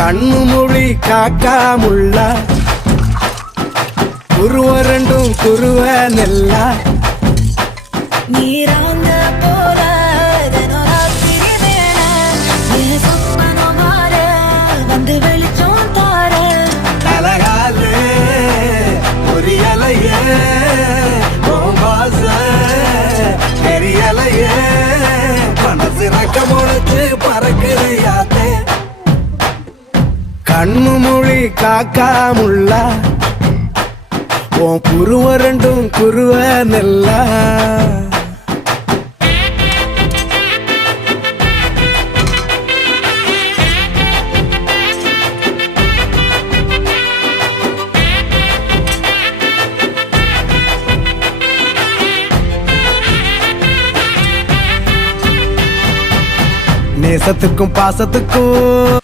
கண்ணு மொழி காக்காமுள்ள குருவ ரெண்டும் குருவ நெல்லா நீராங்க போல தினராத்திரி வேண என் சொப்பனம் மாற வந்து வெளிச்சம் தார அழகாலே புரியலையே பாச தெரியலையே மனசு ரக்க முளைச்சு பறக்குறியாத்தே கண்ணு மொழி காக்காமுள்ள உன் குருவ ரெண்டும் குருவ நெல்லா நேசத்துக்கும் பாசத்துக்கும்